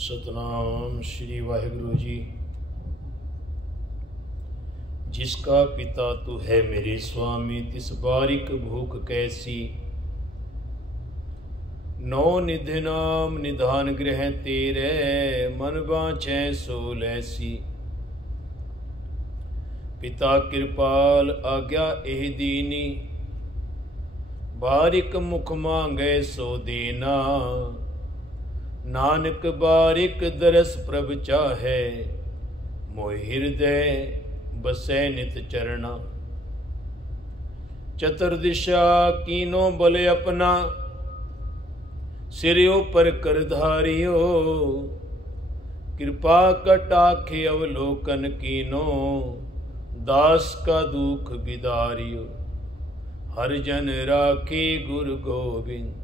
सतनाम श्री वाहिगुरु जी। जिसका पिता तू है मेरे स्वामी, तिस बारिक भूख कैसी। नौ निधि नाम निधान ग्रह तेरे, मन बाँछे सोल ऐसी। पिता कृपाल आज्ञा एह दीनी, बारिक मुख मांगे सो देना। नानक बारिक दरस प्रभ चाहे, मोह हृदय बसै नित चरना। चतुर्दिशा कीनो बल अपना, सिरों पर कर धारियो। कृपा कटाखे अवलोकन कीनो, दास का दुख बिदारियो। हर जन राखे गुरु गोविंद,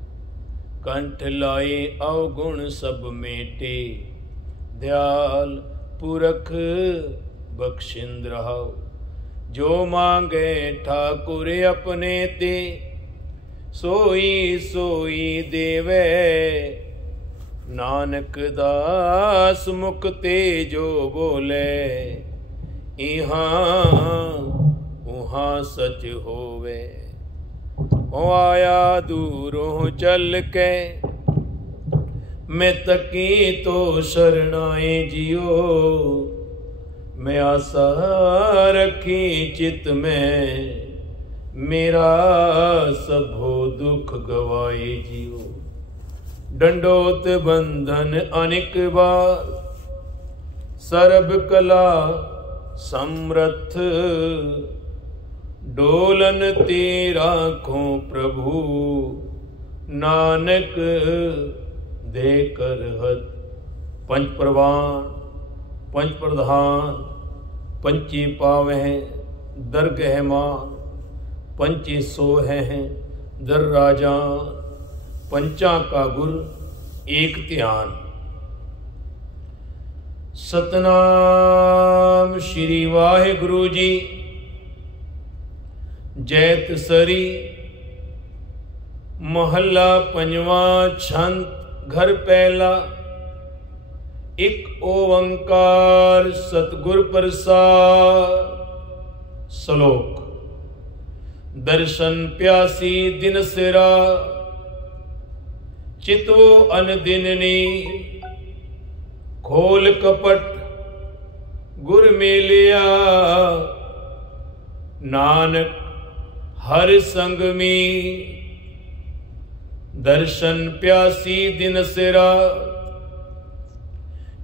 कंठ लाए अवगुण सब मेटे। दयाल पुरख बख्शिंद रहाओ, जो मांगे ठाकुर अपने ते। सोई सोई देवे, नानक दास मुख ते जो बोले। इहाँ उहाँ सच होवे, ओ आया दूरों चल के। मैं तकी तो शरणाए जियो, मैं आशा रखी चित में। मेरा सबो दुख गवाए जियो। दंडोत बंधन अनेक बार, सर्ब कला समर्थ। डोलन तेरा खो प्रभु, नानक दे कर हद। पंच प्रवान पंच प्रधान, पंची पावह दरगह मान। पंची सोह दर राजान, पंचा का गुर एक ध्यान। सतनाम श्री वाहिगुरु जी। जैत सरी महला पंजवा, छंत घर पहला। एक ओंकार सतगुर प्रसाद। श्लोक। दर्शन प्यासी दिन सिरा, चितवो अनदिननी। खोल कपट गुर मेलिया, नानक हर संग में। दर्शन प्यासी दिन सिरा,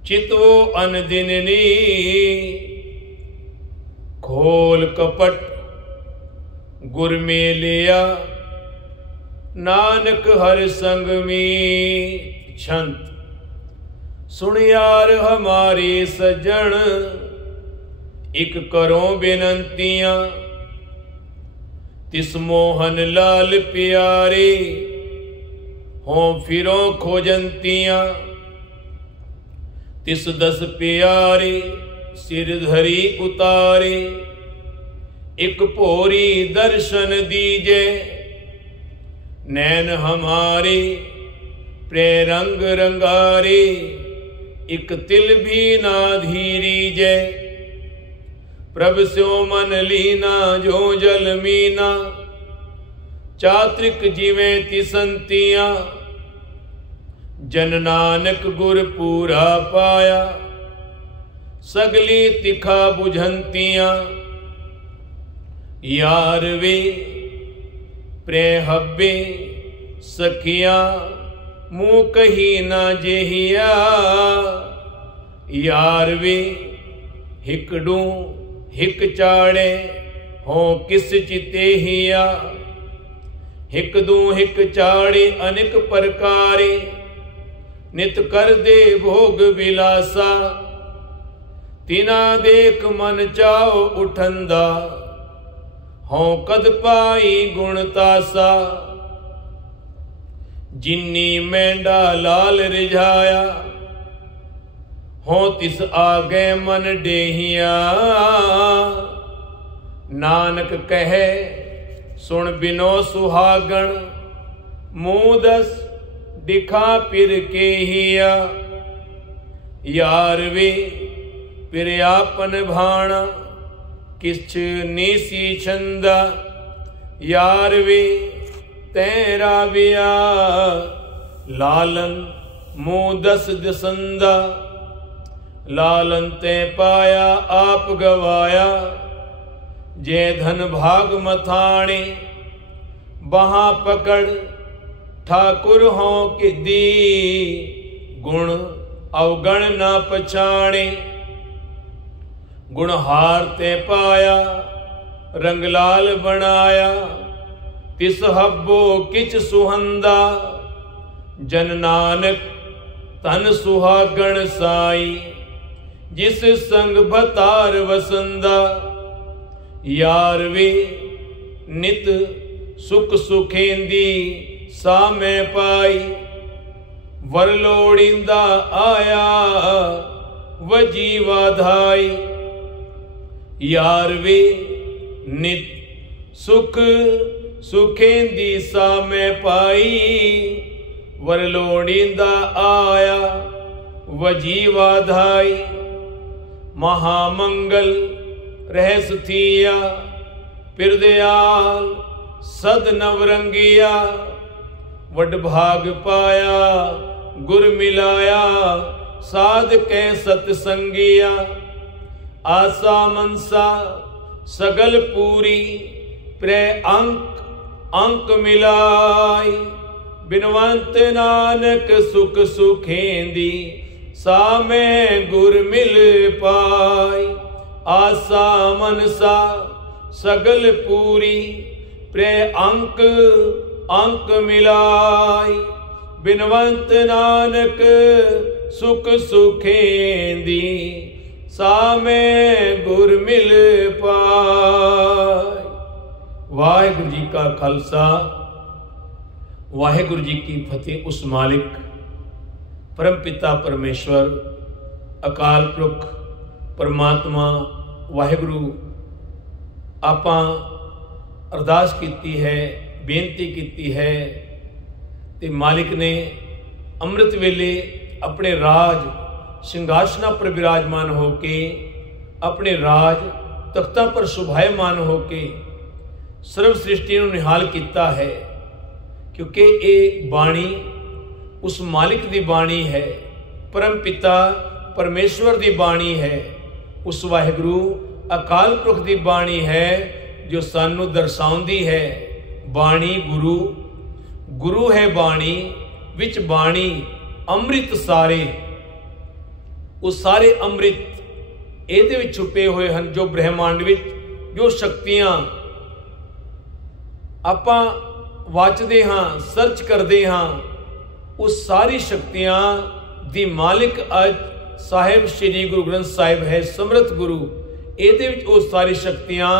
चितो अनदिननी। खोल कपट गुर में लिया, नानक हर संग में। छंत। सुन यार हमारे सज्जन, एक करो बेनंतियां। तिस मोहन लाल प्यारे, हों फिरो खोजंतियां। तिस दस प्यारे, सिर धरी उतारे। एक भोरी दर्शन दीजे, नैन हमारे प्रेरंग रंगारे। एक तिल भी ना धीरीजे, प्रभ स्यो मन लीना जो जल मीना। चात्रिक जीवे तिसंतियां, जन नानक गुर पूरा पाया। सगली तिखा बुझंतियां, यार वे प्रेहबे सखिया। मुँह कही ना जेहिया, यार वे हिकड़ू हिक चाड़े। हों किस चिते हिया, हिक दू हिक चाड़े अनेक प्रकारे। नित कर दे भोग विलासा, तिना देख मन चाओ उठंदा। हों कद पाई गुणतासा, जिन्नी मेंढा लाल रिझाया। हों तिस आगे मन डेहिया, नानक कहे सुन बिनो सुहागण। मुँह दस दिखा पिर के हिया। यार वे फिर आपन भाणा किछ नीसी छंदा। यार वे तेरा विया लालन मुँह दस दसंदा। लालन ते पाया आप गवाया जय धन भाग मथाणे। बहा पकड़ ठाकुर हों कि दी गुण अवगण ना पछाणे। गुण हार ते पाया रंग लाल बनाया तिस हब्बो किच सुहंदा। जन नानक तन सुहागण साई जिस संग भतार वसंदा। यार वे नित सुख सुखेंदी सामे पाई वर लोड़ींदा आया वजीवा धाई। यार वे नित सुख सुखेंदी सामे पाई वर लोड़ींदा आया वजीवा धाई। महामंगल रहस थिया फिर दयाल सद नवरंगिया। वड भाग पाया गुर मिलाया साध कै सतसंगिया। आसा मनसा सगल पूरी प्रे अंक अंक मिलाई। बिनवंत नानक सुख सुखेंदी सामे गुर मिल पाई। आसा मनसा सगल पूरी प्रे अंक अंक मिलाई। बिनवंत नानक सुख सुखेंदी सामे गुर मिल पाई। वाहिगुरु जी का खालसा वाहिगुरु जी की फतेह। उस मालिक परम पिता परमेश्वर अकाल पुरख परमात्मा वाहिगुरु आपां अरदास कीती है, बेनती कीती है ते मालिक ने अमृत वेले अपने राज सिंघासना पर विराजमान होके अपने राज तख्तां पर शोभायमान होके सर्व सृष्टि नूं निहाल कीता है। क्योंकि ये बाणी उस मालिक दी बाणी है, परम पिता परमेश्वर दी बाणी है, उस वाहिगुरु अकाल पुरख दी बाणी है जो सानू दर्शाउंदी है। बाणी गुरु गुरु है बाणी विच बाणी अमृत सारे। वो सारे अमृत ਇਹਦੇ ਵਿੱਚ छुपे हुए हैं जो ब्रह्मांड ਵਿੱਚ जो शक्तियां ਆਪਾਂ वाचते हाँ सर्च करते हाँ उस सारी शक्तियां दी मालिक अज साहिब श्री गुरु ग्रंथ साहिब है समर्थ गुरु। ਇਹਦੇ ਵਿੱਚ ਉਹ सारी शक्तियां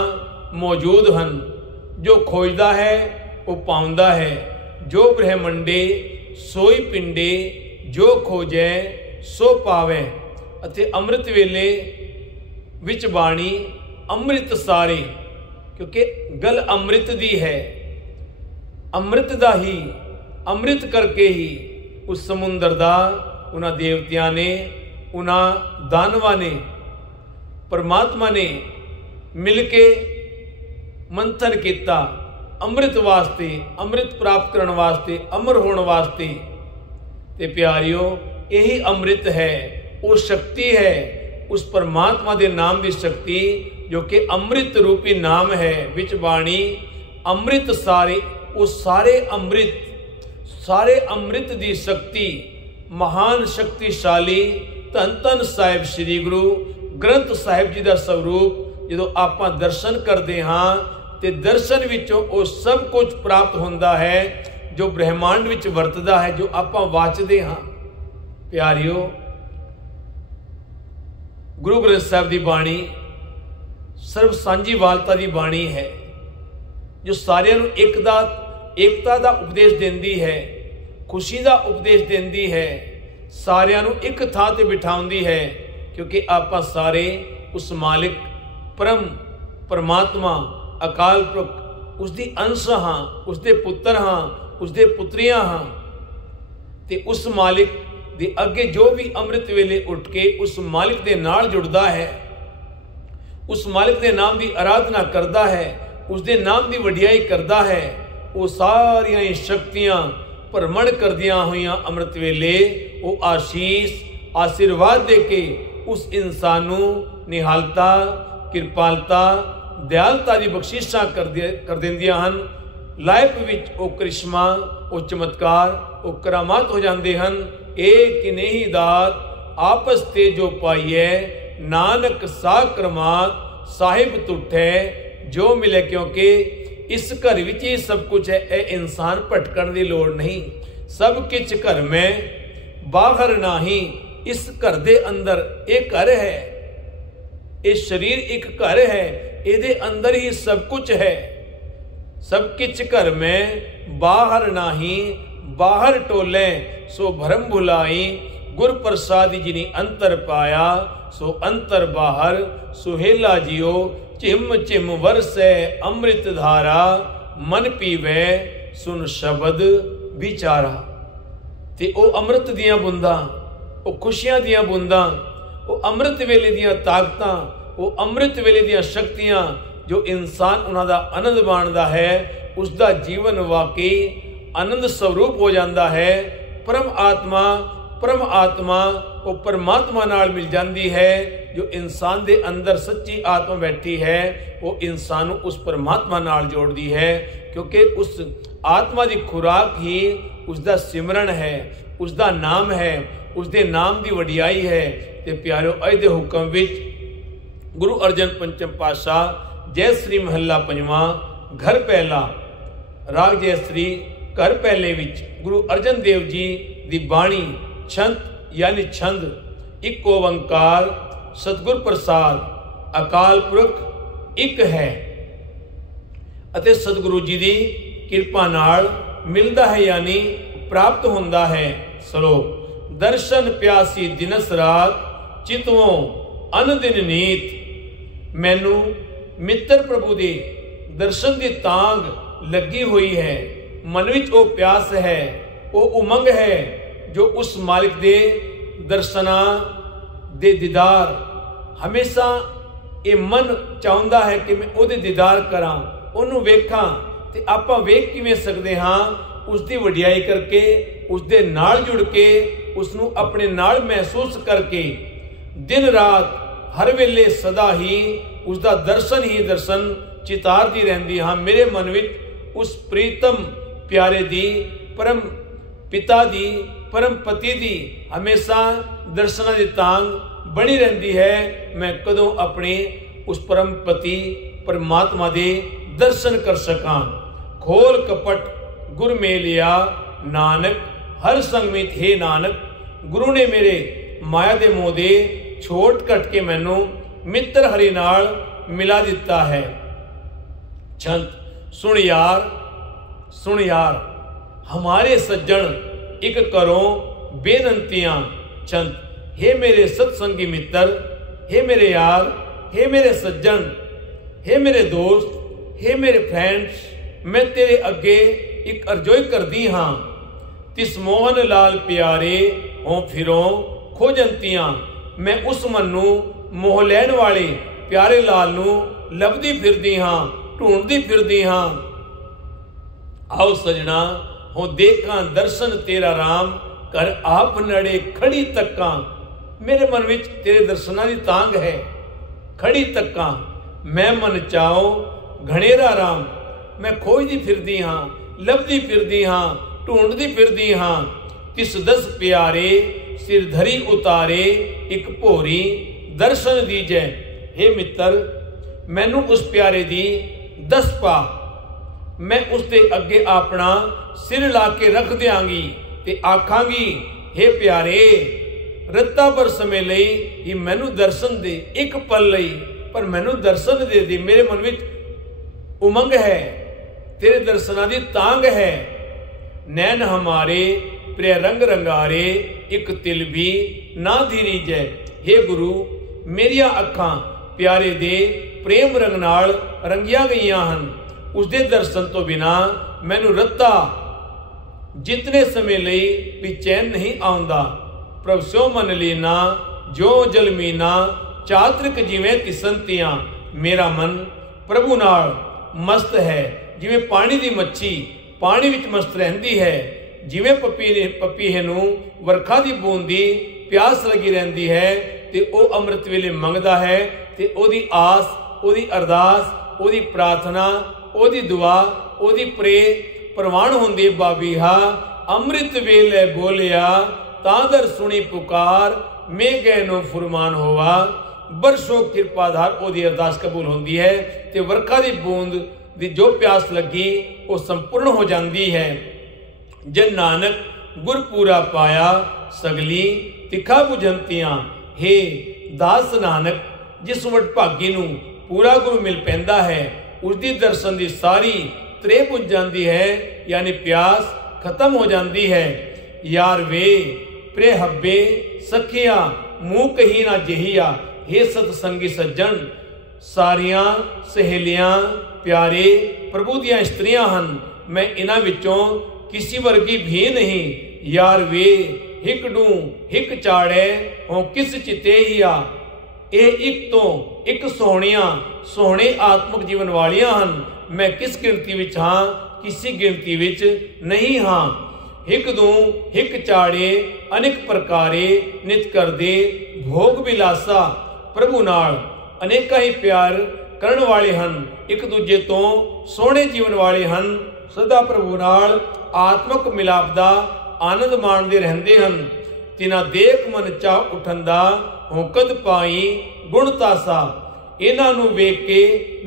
मौजूद हैं। जो खोजदा है वो पाउंदा है। जो ब्रह्मंडे सोई पिंडे जो खोजै सो पावै। अते अमृत वेले विच बाणी अमृत सारे। क्योंकि गल अमृत दी है, अमृत दा ही अमृत करके ही उस समुंदर दा उन्हां देवतियां ने उन्हां दानवां ने परमात्मा ने मिल के मंथन किया अमृत वास्ते, अमृत प्राप्त करने वास्ते, अमर होने वास्ते। ते प्यारियो यही अमृत है, वो शक्ति है उस परमात्मा के नाम की शक्ति जो कि अमृत रूपी नाम है। विच बाणी अमृत सारे, वो सारे अमृत की शक्ति महान शक्तिशाली धन धन साहिब श्री गुरु ग्रंथ साहिब जी का स्वरूप जो आप दर्शन करते हाँ तो दर्शन विचों वो सब कुछ प्राप्त होता है जो ब्रह्मांड विच वरतदा है, जो आप वाचते हाँ। प्यारियो गुरु ग्रंथ साहिब की बाणी सर्व सांझी वालता की बाणी है जो सारिਆਂ ਨੂੰ एकता का उपदेश देंदी है, खुशी का उपदेश देंदी है, सारिਆਂ ਨੂੰ एक थां ते बिठाउंदी है। क्योंकि आप सारे उस मालिक परम परमात्मा अकाल पुरख उसकी अंश हाँ, उसके पुत्र हाँ, उसके पुत्रियां हाँ। ते उस मालिक ਦੇ ਅੱਗੇ ਜੋ ਵੀ ਅੰਮ੍ਰਿਤ ਵੇਲੇ ਉੱਠ ਕੇ ਉਸ ਮਾਲਿਕ ਦੇ ਨਾਲ ਜੁੜਦਾ ਹੈ, ਉਸ ਮਾਲਿਕ ਦੇ ਨਾਮ ਦੀ ਆਰਾਧਨਾ ਕਰਦਾ ਹੈ, ਉਸ ਦੇ ਨਾਮ ਦੀ ਵਡਿਆਈ ਕਰਦਾ ਹੈ, ਉਹ ਸਾਰੀਆਂ ਹੀ ਸ਼ਕਤੀਆਂ ਭਰਮਣ ਕਰਦੀਆਂ ਹੋਈਆਂ ਅੰਮ੍ਰਿਤ ਵੇਲੇ ਉਹ ਆਸ਼ੀਸ਼ ਆਸ਼ੀਰਵਾਦ ਦੇ ਕੇ ਉਸ ਇਨਸਾਨ ਨੂੰ ਨਿਹਾਲਤਾ, ਕਿਰਪਾਲਤਾ, ਦਿਆਲਤਾ ਦੀ ਬਖਸ਼ਿਸ਼ਾਂ ਕਰ ਦਿੰਦੀਆਂ ਹਨ। ਲਾਈਫ ਵਿੱਚ ਉਹ ਕਰਿਸ਼ਮਾ, ਉਹ ਚਮਤਕਾਰ, ਉਹ ਕਰਾਮਾਤ ਹੋ ਜਾਂਦੇ ਹਨ। ਇਹ ਕਿਨੇ ਹੀ ਦਾਤ ਆਪਸ ਤੇ ਜੋ ਪਾਈਐ, ਨਾਨਕ ਸਾ ਕਰਮਾਤ ਸਾਹਿਬ ਤੁਠੈ ਜੋ ਮਿਲੇ। ਕਿਉਂਕਿ ਇਸ ਘਰ ਵਿੱਚ ਹੀ ਸਭ ਕੁਝ ਹੈ, ਇਹ ਇਨਸਾਨ ਭਟਕਣ ਦੀ ਲੋੜ ਨਹੀਂ। ਸਭ ਕੁਝ ਘਰ ਮੈਂ ਬਾਹਰ ਨਹੀਂ, ਇਸ ਘਰ ਦੇ ਅੰਦਰ ਇਹ ਘਰ ਹੈ, ਇਹ ਸਰੀਰ ਇੱਕ ਘਰ ਹੈ, ਇਹਦੇ ਅੰਦਰ ਹੀ ਸਭ ਕੁਝ ਹੈ। ਸਭ ਕੁਝ ਘਰ ਮੈਂ ਬਾਹਰ ਨਹੀਂ, ਬਾਹਰ ਟੋਲੇ ਸੋ ਭਰਮ ਭੁਲਾਈ। ਗੁਰ ਪ੍ਰਸਾਦੀ ਜਿਨੀ ਅੰਤਰ ਪਾਇਆ, ਸੋ ਅੰਤਰ ਬਾਹਰ ਸੁਹੇਲਾ ਜਿਓ। ਝਿਮ ਝਿਮ ਵਰਸੈ ਅੰਮ੍ਰਿਤ ਧਾਰਾ, ਮਨ ਪੀਵੇ ਸੁਨ ਸ਼ਬਦ ਵਿਚਾਰਾ। ਤੇ ਉਹ ਅੰਮ੍ਰਿਤ ਦੀਆਂ ਬੂੰਦਾਂ, ਉਹ ਖੁਸ਼ੀਆਂ ਦੀਆਂ ਬੂੰਦਾਂ, ਉਹ ਅੰਮ੍ਰਿਤ ਵੇਲੇ ਦੀਆਂ ਤਾਕਤਾਂ, ਉਹ ਅੰਮ੍ਰਿਤ ਵੇਲੇ ਦੀਆਂ ਸ਼ਕਤੀਆਂ ਜੋ ਇਨਸਾਨ ਉਹਨਾਂ ਦਾ ਆਨੰਦ ਮਾਣਦਾ ਹੈ, ਉਸ ਦਾ ਜੀਵਨ ਵਾਕਈ ਆਨੰਦ ਸਰੂਪ ਹੋ ਜਾਂਦਾ ਹੈ। ਪਰਮ ਆਤਮਾ ਉਹ ਪਰਮਾਤਮਾ ਨਾਲ ਮਿਲ ਜਾਂਦੀ ਹੈ। ਜੋ ਇਨਸਾਨ ਦੇ ਅੰਦਰ ਸੱਚੀ ਆਤਮਾ ਬੈਠੀ ਹੈ, ਉਹ ਇਨਸਾਨ ਨੂੰ ਉਸ ਪਰਮਾਤਮਾ ਨਾਲ ਜੋੜਦੀ ਹੈ, ਕਿਉਂਕਿ ਉਸ ਆਤਮਾ ਦੀ ਖੁਰਾਕ ਹੀ ਉਸ ਦਾ ਸਿਮਰਨ ਹੈ, ਉਸ ਦਾ ਨਾਮ ਹੈ, ਉਸ ਦੇ ਨਾਮ ਦੀ ਵਡਿਆਈ ਹੈ। ਤੇ ਪਿਆਰਿਓ, ਅੱਜ ਦੇ ਹੁਕਮ ਵਿੱਚ ਗੁਰੂ ਅਰਜਨ ਪੰਚਮ ਪਾਤਸ਼ਾਹ ਜੈ ਸ੍ਰੀ ਮਹੱਲਾ ਪੰਜਵਾਂ ਘਰ ਪਹਿਲਾ ਰਾਗ ਜੈ ਸ੍ਰੀ ਘਰ ਪਹਿਲੇ ਵਿੱਚ ਗੁਰੂ ਅਰਜਨ ਦੇਵ ਜੀ ਦੀ ਬਾਣੀ ਛੰਦ ਯਾਨੀ ਛੰਦ ਇੱਕ ਓੰਕਾਰ ਸਤਿਗੁਰ ਪ੍ਰਸਾਦ ਅਕਾਲ ਪੁਰਖ ਇੱਕ ਹੈ ਅਤੇ ਸਤਿਗੁਰੂ ਜੀ ਦੀ ਕਿਰਪਾ ਨਾਲ ਮਿਲਦਾ ਹੈ ਯਾਨੀ ਪ੍ਰਾਪਤ ਹੁੰਦਾ ਹੈ। ਸ਼ਲੋਕ ਦਰਸ਼ਨ ਪਿਆਸੀ ਦਿਨਸ ਰਾਤ, ਚਿਤਵੋਂ ਅਨ ਦਿਨ ਨੀਤ। ਮੈਨੂੰ ਮਿੱਤਰ ਪ੍ਰਭੂ ਦੇ ਦਰਸ਼ਨ ਦੀ ਤਾਂਗ ਲੱਗੀ ਹੋਈ ਹੈ, ਮਨ ਵਿੱਚ ਉਹ ਪਿਆਸ ਹੈ, ਉਹ ਉਮੰਗ ਹੈ ਜੋ ਉਸ ਮਾਲਿਕ ਦੇ ਦਰਸ਼ਨਾਂ ਦੇ ਦੀਦਾਰ। ਹਮੇਸ਼ਾ ਇਹ ਮਨ ਚਾਹੁੰਦਾ ਹੈ ਕਿ ਮੈਂ ਉਹਦੇ ਦੀਦਾਰ ਕਰਾਂ, ਉਹਨੂੰ ਵੇਖਾਂ। ਤੇ ਆਪਾਂ ਵੇਖ ਕਿਵੇਂ ਸਕਦੇ ਹਾਂ? ਉਸ ਦੀ ਵਡਿਆਈ ਕਰਕੇ, ਉਸ ਦੇ ਨਾਲ ਜੁੜ ਕੇ, ਉਸ ਨੂੰ ਆਪਣੇ ਨਾਲ ਮਹਿਸੂਸ ਕਰਕੇ। ਦਿਨ ਰਾਤ ਹਰ ਵੇਲੇ ਸਦਾ ਹੀ ਉਸ ਦਾ ਦਰਸ਼ਨ ਹੀ ਦਰਸ਼ਨ ਚਿਤਾਰਦੀ ਰਹਿੰਦੀ ਹਾਂ। ਮੇਰੇ ਮਨ ਵਿੱਚ ਉਸ ਪ੍ਰੀਤਮ ਪਿਆਰੇ ਦੀ, ਪਰਮ ਪਿਤਾ ਦੀ, ਪਰਮ ਪਤੀ ਦੀ ਹਮੇਸ਼ਾ ਦਰਸ਼ਨਾਂ ਦੀ ਤਾਂਗ ਬਣੀ ਰਹਿੰਦੀ ਹੈ। ਮੈਂ ਕਦੋਂ ਆਪਣੇ ਉਸ ਪਰਮ ਪਤੀ ਪਰਮਾਤਮਾ ਦੇ ਦਰਸ਼ਨ ਕਰ ਸਕਾਂ। ਖੋਲ ਕਪਟ ਗੁਰ ਮੇਲਿਆ ਨਾਨਕ, ਹਰ ਸੰਗ ਮਿਤ ਹੈ ਨਾਨਕ। ਗੁਰੂ ਨੇ ਮੇਰੇ ਮਾਇਆ ਦੇ ਮੋਹ ਦੇ ਛੋਟ ਕੱਟ ਕੇ ਮੈਨੂੰ ਮਿੱਤਰ ਹਰੀ ਨਾਲ ਮਿਲਾ ਦਿੱਤਾ ਹੈ। ਛੰਦ ਸੁਣ ਯਾਰ, ਸੁਣ ਯਾਰ ਹਮਾਰੇ ਸੱਜਣ ਇੱਕ ਕਰੋ ਬੇਨੰਤੀਆਂ। ਛੰਦ हे मेरे सत्संगी मित्र, हे मेरे यार, हे मेरे सज्जन, हे मेरे दोस्त, हे मेरे फ्रेंड्स, मैं तेरे अगे एक अर्जोई करदी हाँ। तिस मोहन लाल प्यारे हों फिरों खोजंतियां। मैं उस मन नू मोह लैण वाले प्यारे लाल नू लभदी फिरदी हाँ, ढूंढदी फिरदी हाँ। आओ सजना हो देखा दर्शन तेरा राम, कर आप नड़े खड़ी तक्का। मेरे मन विच तेरे दर्शनां दी तांग है, खड़ी तक्का। मैं मन चाओ घनेरा राम, मैं खोजदी फिरदी हाँ, लभदी फिरदी हाँ, ढूंढदी फिरदी हाँ। तिस दस प्यारे सिर धरी उतारे, एक भोरी दर्शन दीजै। हे मित्र, मैनू उस प्यारे दी दस पा, मैं उसके अगे अपना सिर ला के रख दियांगी ते आखांगी, हे प्यारे रत्ता पर समय लई ही मैनू दर्शन दे, एक पल लई पर मैनू दर्शन दे दी। मेरे मन विच उमंग है, तेरे दर्शनां दी तांग है। नैन हमारे प्रिय रंग रंगारे, एक तिल भी ना धीरी जै। हे गुरु, मेरिया अखां प्यारे दे प्रेम रंग नाल रंगिया गईयां हन। उसदे दर्शन तो बिना मैनू रत्ता जितने समय लई भी चैन नहीं आउंदा। प्रभ स्यो मन लीना, जो जल मीना, चातरिक जिवें तिसंतियां। मेरा मन प्रभु नाल मस्त है, जिवें पानी दी मच्छी पानी विच मस्त रहंदी है। जिवें पपीहे नूं वरखा दी बूंद दी प्यास लगी रहंदी है, ते ओ अमृत वेले मंगदा है, ते ओदी आस, ओदी अरदास, ओदी प्रार्थना, ओदी दुआ, ओदी प्रे प्रवान हुंदी। बाबीहा अमृत वेले बोलिया, तादर सुनी पुकार, मैं गैनो फुरमान होवा। बरसों कृपाधार ओदी अरदास कबूल होंदी है, ते वरखा दी बूंद दी जो प्यास लगी वो संपूर्ण हो जाती है। जन नानक गुरपूरा पाया, सगली तिखा बुझंतियां। हे दास नानक, जिस वट भागी नूं पूरा गुरु मिल पैंदा है, उसदी दर्शन दी सारी त्रे बुझ जाती है, यानी प्यास खत्म हो जाती है। यार वे प्रे हब्बे सखिया, मुंह कही ना जहिया। हे सतसंगी सज्जन, सारियां सहेलियां प्यारे प्रभु दियां इस्त्रियां हन, मैं इन्हां विचों किसी वर्गी भी नहीं। यार वे हिक डू हिक चाड़े, हों किस चिते हिया। ये एक तो एक सोहणियां सोहणे आत्मक जीवन वालियां हन, मैं किस गिनती विच हां, किसी गिनती विच नहीं हां। हिक दू हिक चाड़े, अनेक प्रकारे नित करदे भोग विलासा। प्रभु नाल अनेका ही प्यार ਕਰਨ वाले ਹਨ, एक दूजे तो सोहणे जीवन वाले ਹਨ, सदा प्रभु नाल आत्मक मिलाप दा आनंद माणदे रहंदे ਹਨ। तिना देख मन चाह उठन दा, हों कद पाई गुण तासा। इन्हां नूं वेख के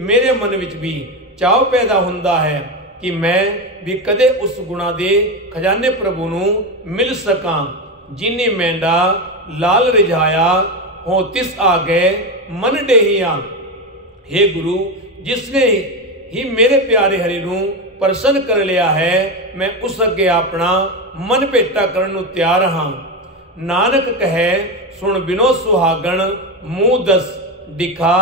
मेरे मन विच भी चाव पैदा हुंदा है कि मैं भी कदे उस गुणा दे खजाने प्रभु नूं मिल सकां। जिन्नी मैंडा लाल रिझाया, हों तिस आ गए मन डेहिया। हे गुरु, जिसने ही मेरे प्यारे हरि नूं प्रसन्न कर लिया है, मैं उस अगे अपना मन भेटा करन नूं तैयार हां। नानक कहे सुन बिनो सुहागण, मुंह दस दिखा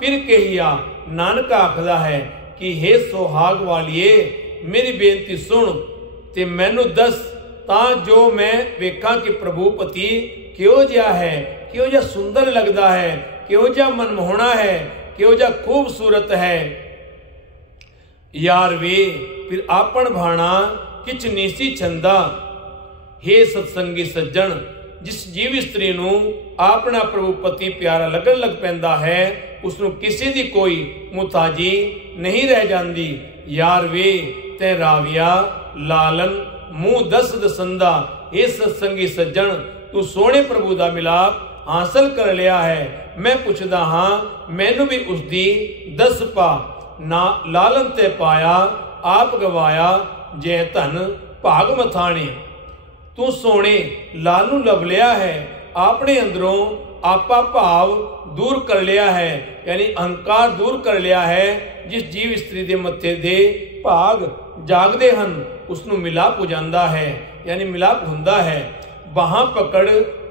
फिर कहिया। नानक आखदा है कि हे सुहाग वालिए, मेरी बेनती सुन ते मैनू दस, तां जो मैं वेखां कि प्रभु पति किहो जिहा है, किहो जिहा सुंदर लगदा है, किहो जिहा मनमोहना है, किहो जिहा खूबसूरत है। यार वे फिर आपन भाणा किछ नीसी छंदा। हे सत्संगी सज्जन, जिस जीव स्त्री नूं अपना प्रभु पति प्यारा लगन लग पैंदा है, उसनूं किसी दी कोई मुताजी नहीं रह जांदी। यार वे ते राविया लालन मुंह दस दसंदा। हे सत्संगी सज्जन, तू सोहणे प्रभु दा मिलाप हासिल कर लिया है। मैं पुछदा हां, मैनू भी उसदी दस पा। ना लालन ते पाया आप गवाया, जै धन भाग मथाने। तू सोहणे लाल नूं लभ लिया है, अपने अंदरों आपा भाव दूर कर लिया है, यानी अहंकार दूर कर लिया है। जिस जीव स्त्री दे मत्थे दे भाग जागदे हन, उसनूं मिलाप हो जांदा है, यानी मिलाप हुंदा है। बाहां पकड़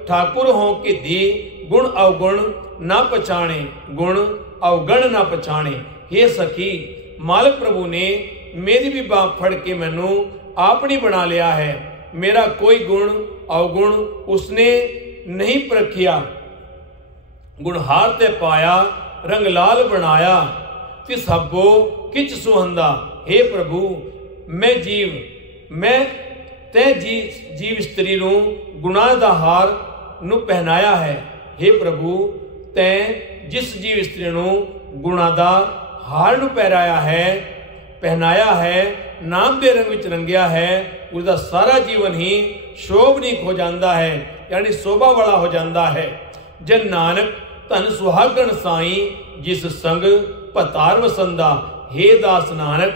ठाकुर हों कि दी, गुण अवगुण ना पछाणे, गुण अवगण ना पछाणे। हे सखी, मालिक प्रभु ने मेरी भी बांह फड़ के मैनू आपनी बना लिया है। मेरा कोई गुण अवगुण उसने नहीं परखिया। गुणहार ते पाया, रंग लाल बनाया, तिस हब्बो किच सुहंदा। हे प्रभु, मैं तै जीव स्त्री नूं गुनाह दा हार नूं पहनाया है। हे प्रभु, तैं जिस जीव स्त्री नूं गुनाह दा हार नूं पहनाया है, नाम दे रंग विच रंगिया है, उसका सारा जीवन ही शोभनीक हो जाता है, यानी शोभा वाला हो जाता है। जन नानक धन सुहागण साई, जिस संग पतार वसंदा। हे दास नानक,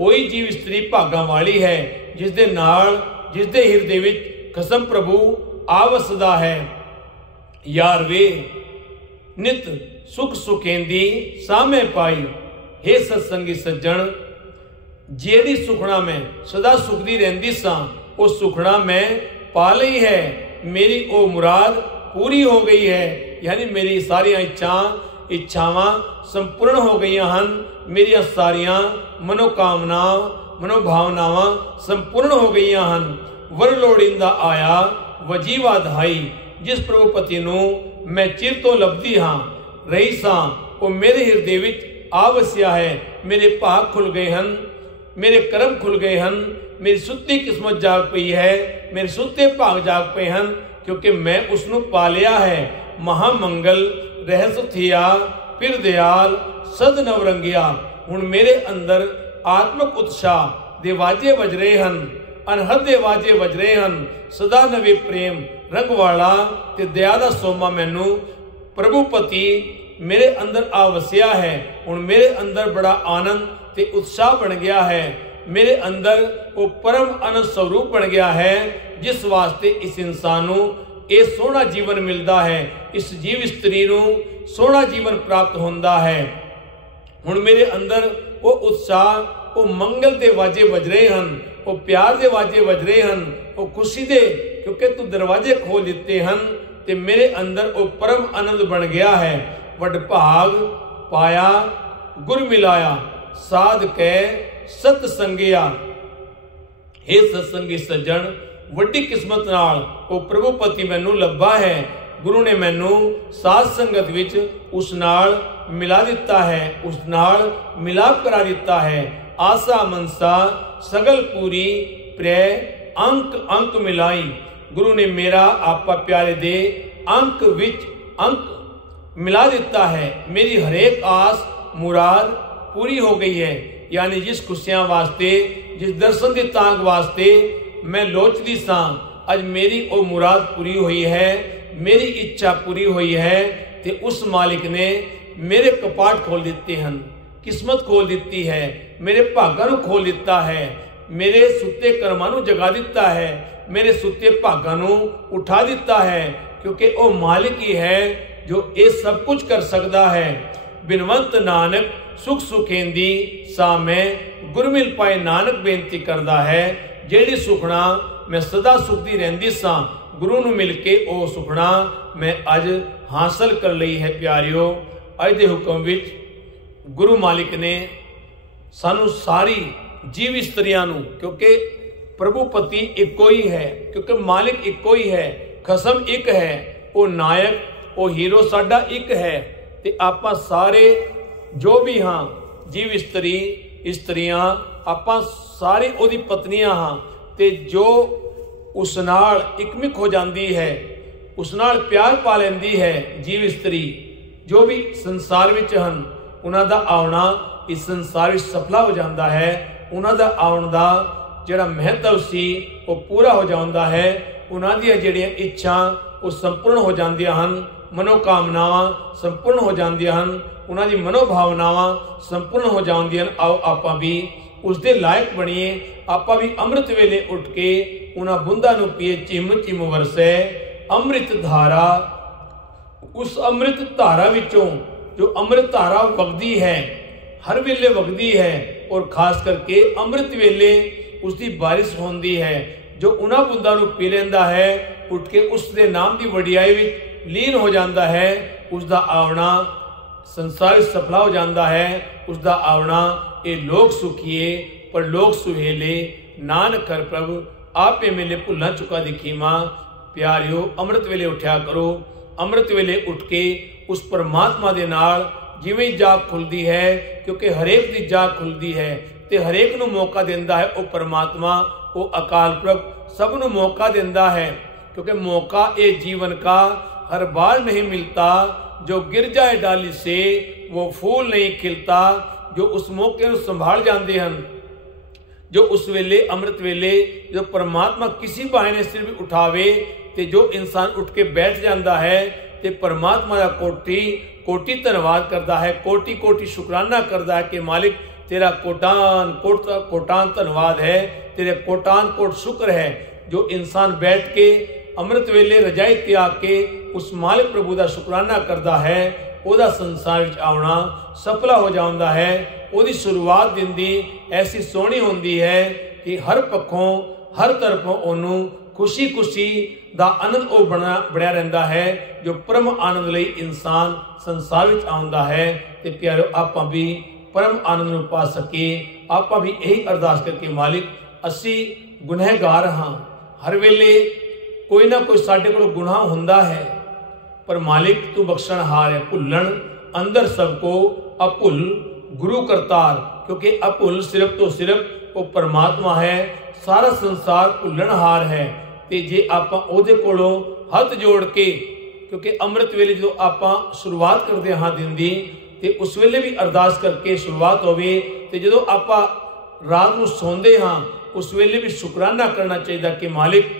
ओही जीव स्त्री भागां वाली है, जिसदे हिरदे विच खसम प्रभु आवसदा है। यार वे नित सुख सुखेंदी सामे पाई। हे सत्संगी सज्जन, जेड़ी सुखना मैं सदा सुखदी रहंदी सां, वो सुखना मैं पा लई है। मेरी वो मुराद पूरी हो गई है, यानी मेरी सारियां इच्छावां संपूर्ण हो गई हन। मेरिया सारियां मनोकामनावां मनोभावनावां संपूर्ण हो गई हन। वर लोड़िंदा आया ਵਜੀਵਾ ਦਹਾਈ। ਜਿਸ ਪ੍ਰਭੂ ਪਤੀ ਨੂੰ ਮੈਂ ਚਿਰ ਤੋਂ ਲੱਭਦੀ ਹਾਂ ਰਹੀ ਸਾਂ, ਉਹ ਮੇਰੇ ਹਿਰਦੇ ਵਿੱਚ ਆ ਵਸਿਆ ਹੈ। ਮੇਰੇ ਭਾਗ ਖੁੱਲ ਗਏ ਹਨ, ਮੇਰੇ ਕਰਮ ਖੁੱਲ ਗਏ ਹਨ, ਮੇਰੀ ਸੁੱਤੀ ਕਿਸਮਤ ਜਾਗ ਪਈ ਹੈ, ਮੇਰੇ ਸੁੱਤੇ ਭਾਗ ਜਾਗ ਪਏ ਹਨ, ਕਿਉਂਕਿ ਮੈਂ ਉਸ ਨੂੰ ਪਾ ਲਿਆ ਹੈ। ਮਹਾਮੰਗਲ ਰਹਿ ਸੁਥਿਆ ਫਿਰ ਦਿਆਲ ਸਦ ਨਵਰੰਗਿਆ। ਹੁਣ ਮੇਰੇ ਅੰਦਰ ਆਤਮਕ ਉਤਸ਼ਾਹ ਦੇ ਵਾਜੇ ਵੱਜ ਰਹੇ ਹਨ, ਅਨਹਦ ਦੇ ਵਾਜੇ ਵੱਜ ਰਹੇ ਹਨ। ਸਦਾ ਨਵੇਂ ਪ੍ਰੇਮ ਰੰਗ ਵਾਲਾ ਤੇ ਦਇਆ ਦਾ ਸੋਮਾ ਮੈਨੂੰ ਪ੍ਰਭੂ ਪਤੀ ਮੇਰੇ ਅੰਦਰ ਆ ਵਸਿਆ ਹੈ। ਹੁਣ ਮੇਰੇ ਅੰਦਰ ਬੜਾ ਆਨੰਦ ਤੇ ਉਤਸ਼ਾਹ ਬਣ ਗਿਆ ਹੈ। ਮੇਰੇ ਅੰਦਰ ਉਹ ਪਰਮ ਅਨੰਦ ਸਰੂਪ ਬਣ ਗਿਆ ਹੈ, ਜਿਸ ਵਾਸਤੇ ਇਸ ਇਨਸਾਨ ਨੂੰ ਇਹ ਸੋਹਣਾ ਜੀਵਨ ਮਿਲਦਾ ਹੈ, ਇਸ ਜੀਵ ਇਸਤਰੀ ਨੂੰ ਸੋਹਣਾ ਜੀਵਨ ਪ੍ਰਾਪਤ ਹੁੰਦਾ ਹੈ। ਹੁਣ ਮੇਰੇ ਅੰਦਰ ਉਹ ਉਤਸ਼ਾਹ, ਉਹ ਮੰਗਲ ਦੇ ਵਾਜੇ ਵੱਜ ਰਹੇ ਹਨ, ਉਹ ਪਿਆਰ ਦੇ ਵਾਜੇ ਵੱਜ ਰਹੇ ਹਨ, ਉਹ ਖੁਸ਼ੀ ਦੇ, ਕਿਉਂਕਿ ਤੂੰ ਦਰਵਾਜ਼ੇ ਖੋਲ ਦਿੱਤੇ ਹਨ ਤੇ ਮੇਰੇ ਅੰਦਰ ਉਹ ਪਰਮ ਆਨੰਦ ਬਣ ਗਿਆ ਹੈ। ਵੱਡ ਭਾਗ ਪਾਇਆ ਗੁਰ ਮਿਲਾਇਆ, ਸਾਧ ਕਹਿ ਸਤ ਸੰਗਿਆ। हे ਸਤਸੰਗੀ ਸੱਜਣ, ਵੱਡੀ ਕਿਸਮਤ ਨਾਲ ਉਹ ਪ੍ਰਭੂ ਪਤੀ ਮੈਨੂੰ ਲੱਭਾ ਹੈ। ਗੁਰੂ ਨੇ ਮੈਨੂੰ ਸਾਧ ਸੰਗਤ ਵਿੱਚ ਉਸ ਨਾਲ ਮਿਲਾ ਦਿੱਤਾ ਹੈ, ਉਸ ਨਾਲ ਮਿਲਾਪ ਕਰਾ ਦਿੱਤਾ ਹੈ। ਆਸਾ ਮਨਸਾ ਸਗਲ ਪੂਰੀ ਪ੍ਰੈ ਅੰਕ ਅੰਕ ਮਿਲਾਈ। ਗੁਰੂ ਨੇ ਮੇਰਾ ਆਪਾ ਪਿਆਰੇ ਦੇ ਅੰਕ ਵਿੱਚ ਅੰਕ मिला देता है। मेरी हरेक आस मुराद पूरी हो गई है। यानी जिस खुशियां वास्ते, जिस दर्शन की तांग वास्ते मैं लोचदी सां, अज मेरी वो मुराद पूरी हुई है, मेरी इच्छा पूरी हुई है। ते उस मालिक ने मेरे कपाट खोल दिते हैं, किस्मत खोल दी है, मेरे भागां नूं खोल दिता है, मेरे सुते कर्मां नूं जगा दिता है, मेरे सुते भागां नूं उठा दिता है। क्योंकि वो मालिक ही है जो ये सब कुछ कर सकता है। बिनवंत नानक सुख सुखेंदी सा मैं गुरमिल पाए नानक बेनती करता है। जेड़ी सुखना मैं सदा सुखदी रहंदी सा, गुरु नूं मिल के ओ सुखना मैं अज हासिल कर लई है। प्यारियो, अज दे हुक्म विच गुरु मालिक ने सानू सारी जीव इस्त्रियां नूं, क्योंकि प्रभु पति इक्को ही है, क्योंकि मालिक इक्को ही है, खसम एक है, वो नायक वो हीरो साडा एक है। ते आपां सारे जो भी हाँ जीव इस्त्री इस्त्रियां, आपां सारे ओदी पत्नियां हाँ। ते जो उस नाल इकमिक हो जाती है, उस नाल प्यार पा लैंदी है जीव इस्त्री, जो भी संसार विच हन, उन्हां दा आउणा इस संसार विच सफला हो जाता है। उन्हां दा आउण दा जिहड़ा महत्व सी वो पूरा हो जाता है। उन्हां दी जिहड़ियां इच्छा वो संपूर्ण हो जांदियां हन, मनोकामनावां संपूर्ण हो जांदियां हन, उन्हां दी मनोभावनावां संपूर्ण हो जांदियां हन। आओ आपां भी उस दे लायक बणीए, आपां भी अमृत वेले उठ के उन्हां बुंदां नूं पीए। चिम चिम वरसै अमृत धारा, उस अमृत धारा विचों जो अमृत धारा वगदी है, हर वेले वगदी है, और खास करके अमृत वेले उसकी बारिश होंदी है। जो उन्हां बुंदां नूं पी लैंदा है, उठ के उस दे नाम की वडियाई विच लीन हो जाता है। उसका आवना संसार सफला हो जाता है। उसका आवना ये लोग सुखिए पर लोग सुहेले, नानक कर प्रभु आपे मिले भुल्ला चुका दिखी मां। प्यारियो, अमृत वेले उठा करो। अमृत वेले उठ के उस परमात्मा दे नाल जिवें जाग खुलती है, क्योंकि हरेक की जाग खुलती है ते हरेक नूं मौका देंदा है वो परमात्मा, वो अकाल पुरख सब नूं मौका देंदा है। क्योंकि मौका ये जीवन का हर बार नहीं मिलता। जो गिर जाए डाली से वो फूल नहीं खिलता। जो उस मौके नूं संभाल जाते हैं, जो उस वेले अमृत वेले जो परमात्मा किसी बहाने सिर भी उठावे, ते जो इंसान उठ के बैठ जाता है, ते परमात्मा का कोटि कोटि धन्यवाद करता है, कोटि कोटि शुकराना करता है कि मालिक तेरा कोटान कोटान धन्यवाद है, तेरे कोटान कोट शुक्र है। जो इंसान बैठ के अमृत वेले रजाई त्याग के उस मालिक प्रभु का शुकराना करता है, ਉਹਦਾ संसार ਵਿੱਚ ਆਉਣਾ सफला हो जाता है। ਉਹਦੀ शुरुआत दिन दी ऐसी सोहनी होंदी है कि हर पक्षों हर तरफों ਉਹਨੂੰ खुशी खुशी ਦਾ आनंद ਉਹ ਬਣਿਆ ਰਹਿੰਦਾ है। जो परम आनंद ਲਈ इंसान संसार ਵਿੱਚ ਆਉਂਦਾ है। ਤੇ ਪਿਆਰਿਓ, ਆਪਾਂ भी परम आनंद ਨੂੰ ਪਾ ਸਕੀਏ। ਆਪਾਂ भी यही अरदास करके मालिक, ਅਸੀਂ गुनहगार हाँ, हर वेले कोई ना कोई साडे कोल गुनाह हुंदा है, पर मालिक तू बख्शणहार है। भुल्लण अंदर सबको अभुल गुरु करतार, क्योंकि अभुल सिर्फ तो सिर्फ वो परमात्मा है, सारा संसार भुल्लणहार है। ते जे आपां ओहदे कोलों हथ जोड़ के, क्योंकि अमृत वेले जो आपां शुरुआत करते हाँ दिन दी, ते उस वेले भी अरदास करके शुरुआत होवे, ते जदों आपां रात नूं सौंदे हाँ उस वेले भी शुकराना करना चाहिए कि मालिक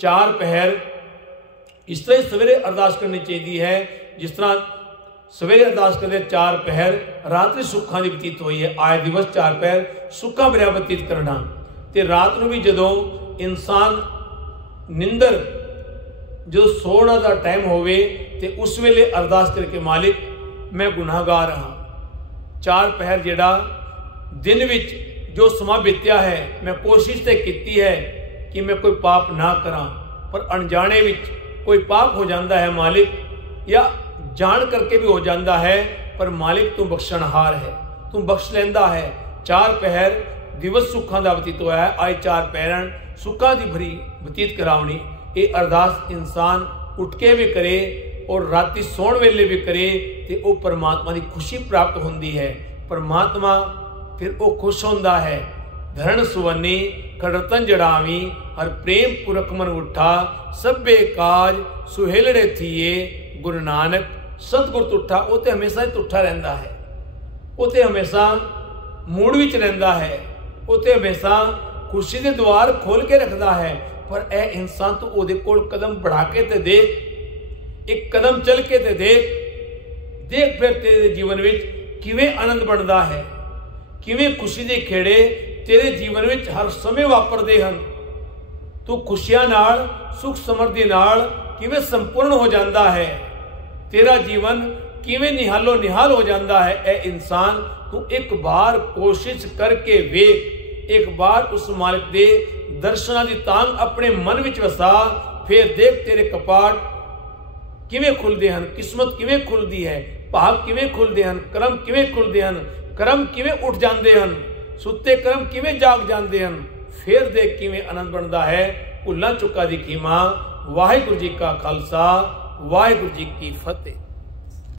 4 पहर इस तरह सवेरे अरदास करनी चाहिए है, जिस तरह सवेरे अरदास करते 4 पहर रात्रि सुखां दी बतीत हुई है। आए दिवस 4 पहर सुखां भरिया बतीत करना। ते रात नूं भी जदों इंसान निंदर जो सोना का टाइम होवे, ते उस वेले अरदास करके मालिक मैं गुनाहगार हाँ, 4 पहर जिहड़ा दिन विच जो समा बीत्या है, मैं कोशिश तो की है कि मैं कोई पाप ना करा, पर अनजाने विच कोई पाप हो जाता है मालिक, या जान करके भी हो जाता है, पर मालिक तू बख्शणहार है, तू बख्श लेंदा है। 4 पहर दिवस सुखां दा बतीत होया है, आज 4 पहरन सुखां दी भरी बतीत करावनी। ये अरदास इंसान उठ के भी करे और राती सौण वेले भी करे, ते वो परमात्मा की खुशी प्राप्त होंदी है। परमात्मा फिर वो खुश होंदा है। धरण सुवनी खड़तन जड़ावी, हर प्रेम पुरख मन उठा, सभे काज सुहेलड़े थिए, गुरु नानक सतगुर तुठा। वो तो हमेशा ही तुठा रहता है, वो तो हमेशा मूड विच रहता है, वो तो हमेशा खुशी के द्वार खोल के रखता है। पर ए इंसान तो ओदे कोल कदम बढ़ा के ते देख, एक कदम चल के ते देख फिर तेरे जीवन विच किवें आनंद बनता है, किवें खुशी दे खेड़े तेरे जीवन विच हर समय वापरदे हन। तू खुशियां नाल सुख समृद्धि नाल किवें संपूर्ण हो जाता है, तेरा जीवन किवें निहालो निहाल हो जाता है। ए इंसान तू एक बार कोशिश करके वेख, एक बार उस मालिक दे दर्शनां दी तांग अपने मन विच वसा, फिर देख तेरे कपाट किवें खुलदे हन, किस्मत किवें खुलदी है, भाग किवें खुलदे हन, कर्म किवें खुलदे हन, कर्म किवें उठ जाते हैं, सुते कर्म किवें जाग जाते हैं। फिर देख किवें आनंद बनता है। भुल्लां चुक्कां दी खीमा। वाहिगुरू जी का खालसा, वाहिगुरू जी की फतेह।